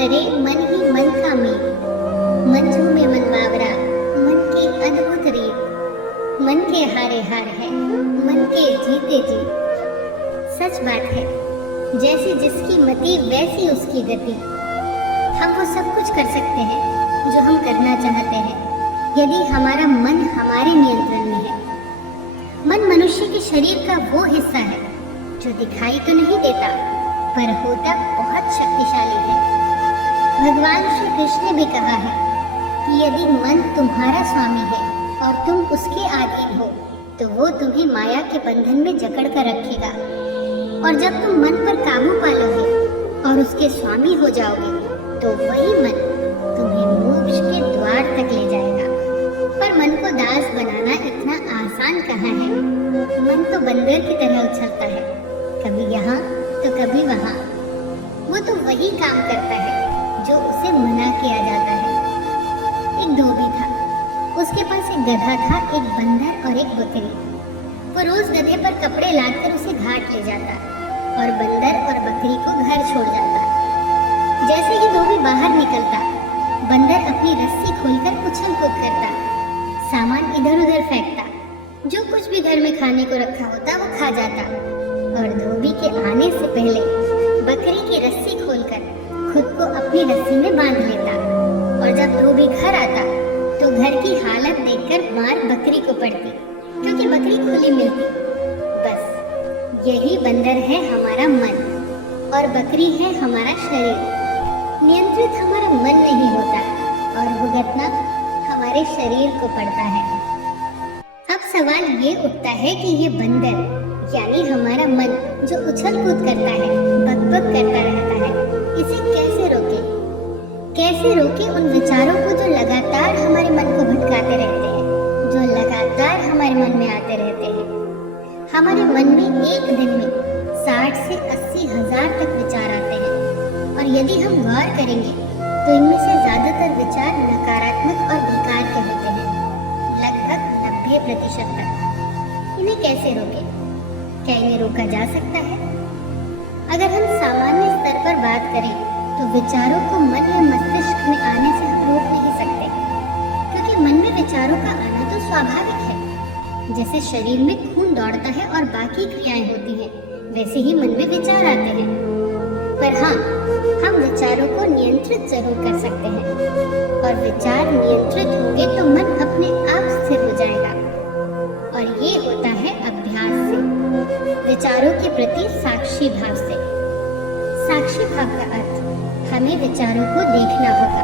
करे मन ही मन का मेल, मन झूमे मन बावरा, मन की अद्भुत रीत, मन के हारे हार है, मन के जीते जीत। सच बात है, जैसी जिसकी मति वैसी उसकी गति। हम वो सब कुछ कर सकते हैं जो हम करना चाहते हैं, यदि हमारा मन हमारे नियंत्रण में है। मन मनुष्य के शरीर का वो हिस्सा है जो दिखाई तो नहीं देता, पर होता बहुत शक्तिशाली है। भगवान श्री कृष्ण ने भी कहा है कि यदि मन तुम्हारा स्वामी है और तुम उसके अधीन हो, तो वो तुम्हें माया के बंधन में जकड़ कर रखेगा। और जब तुम मन पर काबू पालोगे और उसके स्वामी हो जाओगे, तो वही मन तुम्हें मोक्ष के द्वार तक ले जाएगा। पर मन को दास बनाना इतना आसान कहाँ है। मन तो बंदर की तरह उछलता है, कभी यहाँ तो कभी वहाँ। वो तो वही काम करता है जो उसे मना किया जाता है। एक धोबी था, उसके पास एक गधा था, एक बंदर और एक बकरी। वो रोज गधे पर कपड़े लादकर उसे घाट ले जाता और बंदर और बकरी को घर छोड़ जाता। जैसे ही धोबी बाहर निकलता, बंदर अपनी रस्सी खोलकर उछल कूद करता, सामान इधर उधर फेंकता, जो कुछ भी घर में खाने को रखा होता वो खा जाता। और धोबी के आने से पहले बकरी की रस्सी खोलकर खुद को अपनी रस्सी में बांध लेता। और जब धोबी घर आता तो घर की हालत देखकर मार बकरी को पड़ती, क्योंकि बकरी खुली मिलती। बस यही बंदर है हमारा मन और बकरी है हमारा शरीर। नियंत्रित हमारा मन नहीं होता और भुगतना हमारे शरीर को पड़ता है। अब सवाल ये उठता है कि ये बंदर यानी हमारा मन जो उछल कूद करता है, बकबक करता रहता है, इसे कैसे रोके? कैसे रोके उन विचारों को जो लगातार हमारे मन को भटकाते रहते हैं, जो लगातार हमारे मन में आते रहते हैं। हमारे मन में एक दिन में 60 से 80 हजार तक विचार आते हैं, और यदि हम गौर करेंगे तो इनमें से ज्यादातर विचार नकारात्मक और बेकार के होते हैं, लगभग 90% तक। इन्हें कैसे रोकें? क्या इन्हें रोका जा सकता है? अगर हम सामान्य स्तर पर बात करें तो विचारों को मन या मस्तिष्क में आने से हम रोक नहीं सकते, क्योंकि मन में विचारों का आना तो स्वाभाविक है। जैसे शरीर में खून दौड़ता है और बाकी क्रियाएं होती हैं, वैसे ही मन में विचार आते हैं। पर हाँ, हम विचारों को नियंत्रित जरूर कर सकते हैं, और विचार नियंत्रित होंगे तो मन अपने आप स्थिर हो जाएगा। और ये होता है अभ्यास से, विचारों के प्रति साक्षी भाव से। साक्षी भाव का अर्थ हमें विचारों को देखना होगा,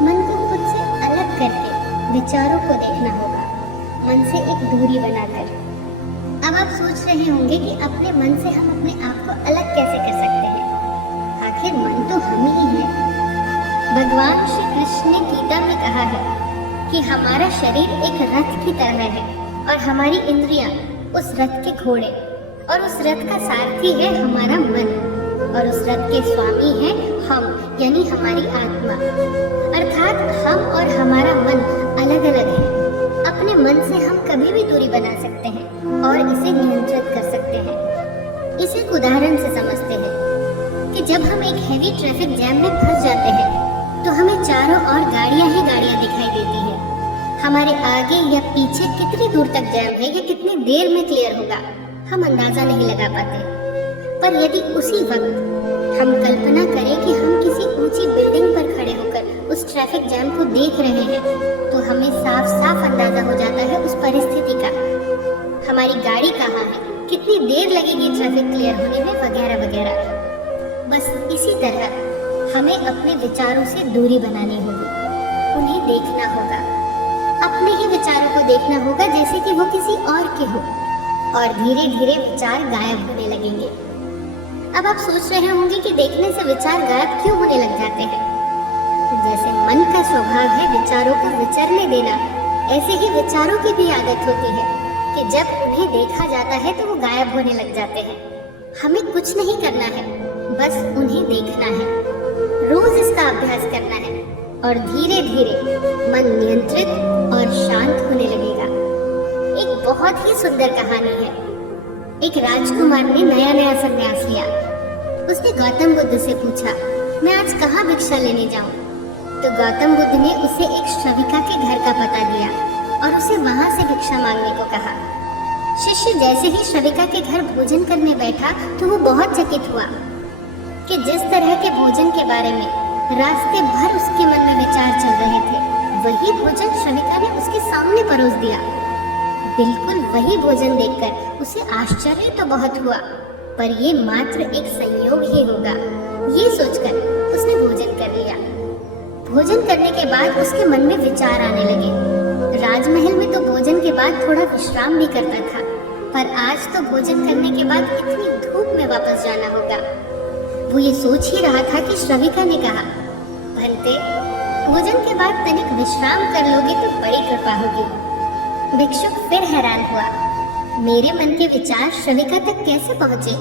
मन को खुद से अलग करके विचारों को देखना होगा, मन से एक दूरी बनाकर। अब आप सोच रहे होंगे कि अपने मन से हम अपने आप को अलग कैसे कर सकते हैं? आखिर मन तो हम ही है। भगवान श्री कृष्ण ने गीता में कहा है कि हमारा शरीर एक रथ की तरह है और हमारी इंद्रियां उस रथ के घोड़े, और उस रथ का सारथी है हमारा मन, और उस रथ के स्वामी है हम यानी हमारी आत्मा। अर्थात हम और हमारा मन अलग अलग है। अपने मन से हम कभी भी दूरी बना सकते हैं और इसे नियंत्रित कर सकते हैं। इसे एक उदाहरण से समझते हैं कि जब हम एक हेवी ट्रैफिक जैम में फंस जाते हैं तो हमें चारों ओर गाड़ियां ही गाड़ियां दिखाई देती है। हमारे आगे या पीछे कितनी दूर तक जैम है या कितनी देर में क्लियर होगा, हम अंदाजा नहीं लगा पाते। पर यदि उसी वक्त हम कल्पना करें कि हम किसी ऊंची बिल्डिंग पर खड़े होकर उस ट्रैफिक जैम को देख रहे हैं, तो हमें साफ साफ अंदाजा हो जाता है उस परिस्थिति का। हमारी गाड़ी कहाँ है, कितनी देर लगेगी ट्रैफिक क्लियर होने में, वगैरह वगैरह। बस इसी तरह हमें अपने विचारों से दूरी बनानी होगी, उन्हें देखना होगा, अपने ही विचारों को देखना होगा जैसे कि वो किसी और के हो, और धीरे धीरे विचार गायब होने लगेंगे। अब आप सोच रहे होंगे कि देखने से विचार गायब क्यों होने लग जाते हैं? जैसे मन का स्वभाव है विचारों को विचरने देना, ऐसे ही विचारों की भी आदत होती है कि जब उन्हें देखा जाता है तो वो गायब होने लग जाते हैं। हमें कुछ नहीं करना है, बस उन्हें देखना है, रोज इसका अभ्यास करना है, और धीरे धीरे मन नियंत्रित और शांत होने लगेगा। एक बहुत ही सुंदर कहानी है। एक राजकुमार ने नया नया संन्यास लिया। उसने गौतम बुद्ध से पूछा मैं आज कहाँ भिक्षा लेने जाऊं? तो गौतम बुद्ध ने उसे एक श्रविका के घर का पता दिया और उसे वहां से भिक्षा मांगने को कहा। शिष्य जैसे ही श्रविका के घर भोजन करने बैठा तो वो बहुत चकित हुआ कि जिस तरह के भोजन के बारे में रास्ते भर उसके मन में विचार चल रहे थे, वही भोजन श्रविका ने उसके सामने परोस दिया। बिल्कुल वही भोजन देखकर उसे आश्चर्य तो बहुत हुआ, पर ये मात्र एक संयोग ही होगा, ये सोचकर उसने भोजन कर लिया। भोजन करने के बाद उसके मन में विचार आने लगे। राजमहल में तो भोजन के बाद थोड़ा विश्राम भी करता था, पर आज तो भोजन करने के बाद इतनी धूप में वापस जाना होगा। वो ये सोच ही रहा था कि श्रविका ने कहा, भंते, भोजन के बाद तनिक विश्राम कर लोगे तो बड़ी कृपा होगी। भिक्षुक फिर हैरान हुआ, मेरे मन के विचार श्रविका तक कैसे पहुंचे?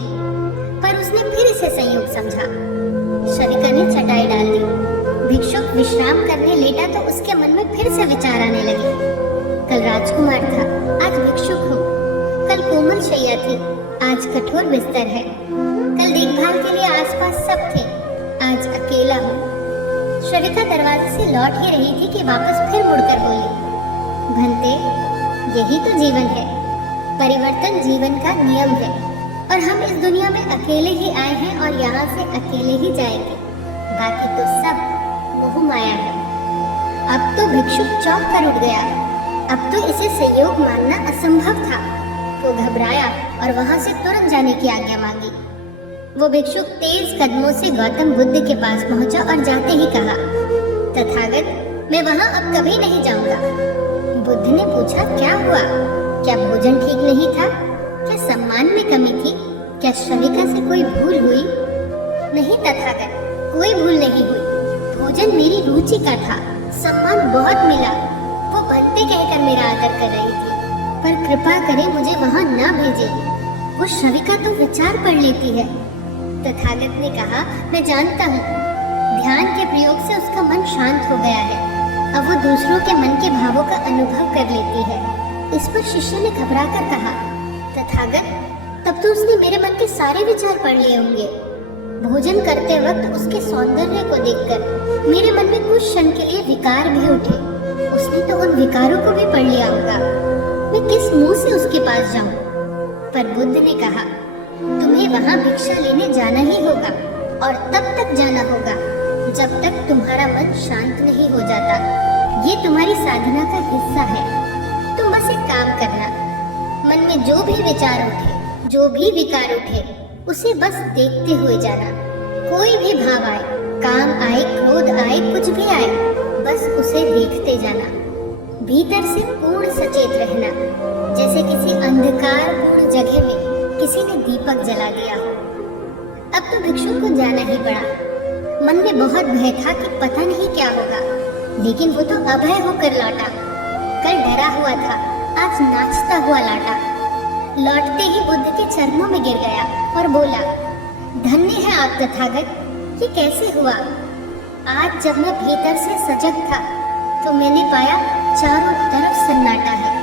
पर उसने फिर इसे संयोग समझा। श्रविका ने चटाई डाल दी। भिक्षुक विश्राम करने लेटा तो उसके मन में फिर से विचार आने लगे। कल राजकुमार था, आज भिक्षुक हूँ। कल कोमल शैया थी, आज कठोर बिस्तर है। कल देखभाल के लिए आसपास सब थे, आज अकेला हूँ। श्रविका दरवाजे से लौट ही रही थी कि वापस फिर मुड़कर बोली, भंते, यही तो जीवन है। परिवर्तन जीवन का नियम है और हम इस दुनिया में अकेले ही आए हैं और यहाँ से अकेले ही जाएंगे। बाकी तो सब मोह माया है। अब तो भिक्षुक चौंक कर उठ गया। अब तो इसे संयोग मानना असंभव था। वो घबराया और वहां से तुरंत जाने की आज्ञा मांगी। वो भिक्षुक तेज कदमों से गौतम बुद्ध के पास पहुंचा और जाते ही कहा, तथागत, मैं वहां अब कभी नहीं जाऊंगा। बुद्ध ने पूछा, क्या हुआ? क्या भोजन ठीक नहीं था? क्या सम्मान में कमी थी? क्या श्रविका से कोई भूल हुई? नहीं तथागत, कोई भूल नहीं हुई। भोजन मेरी रुचि का था, सम्मान बहुत मिला। वो भंते कहकर मेरा आदर कर रही थी, पर कृपा करें मुझे वहां न भेजे। वो श्रविका तो विचार पढ़ लेती है। तथागत ने कहा, मैं जानता हूँ। ध्यान के प्रयोग से उसका मन शांत हो गया है। अब वो दूसरों के मन के भावों का अनुभव कर लेती है। इस पर शिष्य ने घबराकर कहा, तथागत, तब तो उसने मेरे मन के सारे विचार पढ़ लिए होंगे। भोजन करते वक्त उसके सौंदर्य को देखकर मेरे मन में कुछ क्षण के लिए विकार भी उठे। उसने तो उन विकारों को भी पढ़ लिया होगा। मैं किस मुंह से उसके पास जाऊं? पर बुद्ध ने कहा, तुम्हें वहां भिक्षा लेने जाना ही होगा और तब तक जाना होगा जब तक तुम्हारा मन शांत नहीं हो जाता। ये तुम्हारी साधना का हिस्सा है। तुम बस एक काम करना, मन में जो भी विचार उठे, जो भी विकार उठे, उसे बस देखते हुए जाना। कोई भी भाव आए, काम आए, क्रोध आए, कुछ भी आए, बस उसे देखते जाना। भीतर से पूर्ण सचेत रहना, जैसे किसी अंधकारपूर्ण जगह में किसी ने दीपक जला दिया हो। अब तो भिक्षु को जाना ही पड़ा। मन में बहुत भय था कि पता नहीं क्या होगा, लेकिन वो तो अभय होकर लौटा। कल डरा हुआ था, आज नाचता हुआ लौटा। लौटते ही बुद्ध के चरणों में गिर गया और बोला, धन्य है आप तथागत, ये कैसे हुआ? आज जब मैं भीतर से सजग था तो मैंने पाया चारों तरफ सन्नाटा है।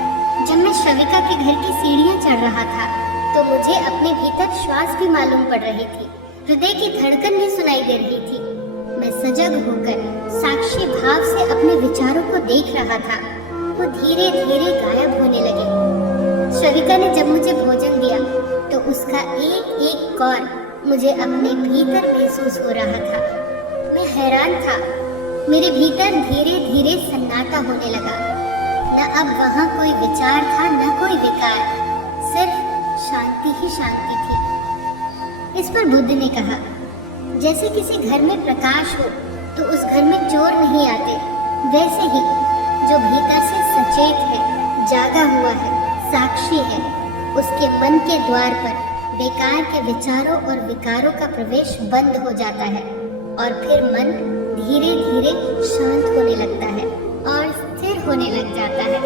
जब मैं श्रविका के घर की सीढ़ियां चढ़ रहा था तो मुझे अपने भीतर श्वास भी मालूम पड़ रही थी, हृदय की धड़कन भी सुनाई दे रही थी। मैं सजग होकर साक्षी भाव से अपने विचारों को देख रहा था। वो धीरे धीरे गायब होने लगे। श्रविका ने जब मुझे भोजन दिया तो उसका एक एक कौर मुझे अपने भीतर महसूस हो रहा था। मैं हैरान था। मेरे भीतर धीरे धीरे सन्नाटा होने लगा। न अब वहाँ कोई विचार था, न कोई विकार, सिर्फ शांति ही शांति थी। इस पर बुद्ध ने कहा, जैसे किसी घर में प्रकाश हो तो उस घर में चोर नहीं आते, वैसे ही जो भीतर से सचेत है, जागा हुआ है, साक्षी है, उसके मन के द्वार पर बेकार के विचारों और विकारों का प्रवेश बंद हो जाता है और फिर मन धीरे धीरे शांत होने लगता है और स्थिर होने लग जाता है।